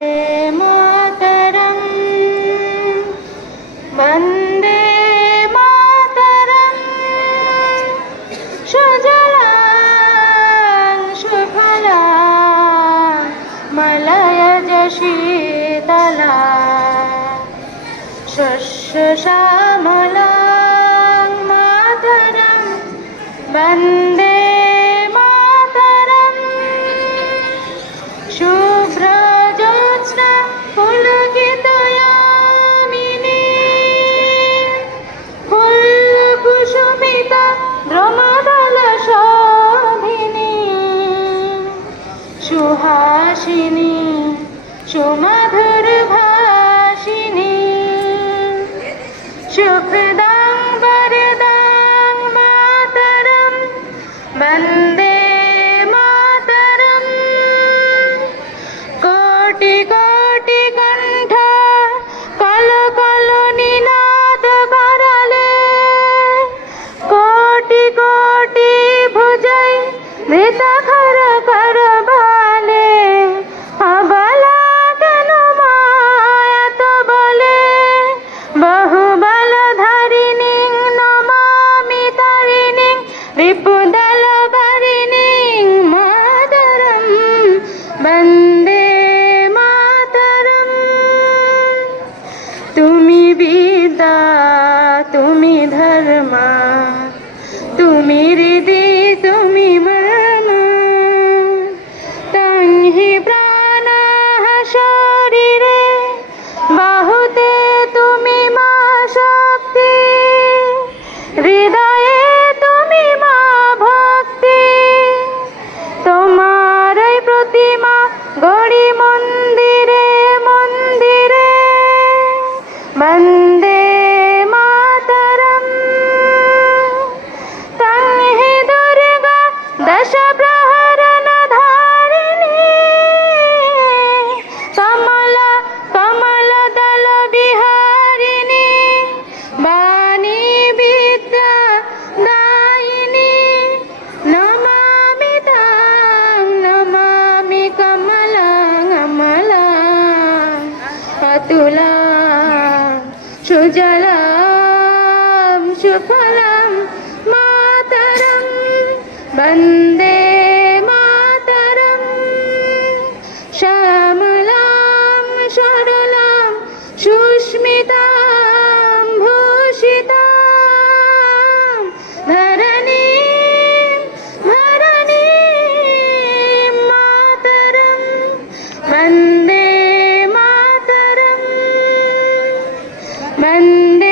मातरं वन्दे मातरं सुजलां सुफलां मलयज शीतलां शस्यश्यामलां मातरं वन्दे मातरं शुभ्रज्योत्स्ना पुलकितयामिनी फुल्लकुसुमिता द्रुमदलशोभिनी सुहासिनी सुमधुरभाषिणी सुखदां वरदां मातरं वन्दे मातरम् कोटि कोटि कंठ कल कल निनाद करले कोटि कोटि भुजै धृत खर कर बाले अबला केन मायात बले बहुबल धारिणी नमामि तारिणी रिपुदल भरिणी मातरं वन्दे मातरं तुमी विद्या तुमी धर्म तुमी हृदि तुमी मर्म तंहि प्राणः शरीरे बाहुते तुमी मा शक्ति हृदये तुमी मा भक्ति তোমার এই প্রতিমা গড়ি মন্দিরে মন্দিরে বন্দে মাতরম তংহি দুর্গা দশ প্রহরণ ধারিণী কমলা কমল দল বিহারিণী বাণী বিদ্যা দায়িনী নমামি তাং নমামি কমলাং অমলাং অতুলাং সুজলাং সুফলাং মাতরং বন্দে মাতরং শ্যামলাং সরলাং সুস্মিতাং ভূষিতাং ধরণীং ধরণীং মাতরং বন্দে মাতরং বন্দে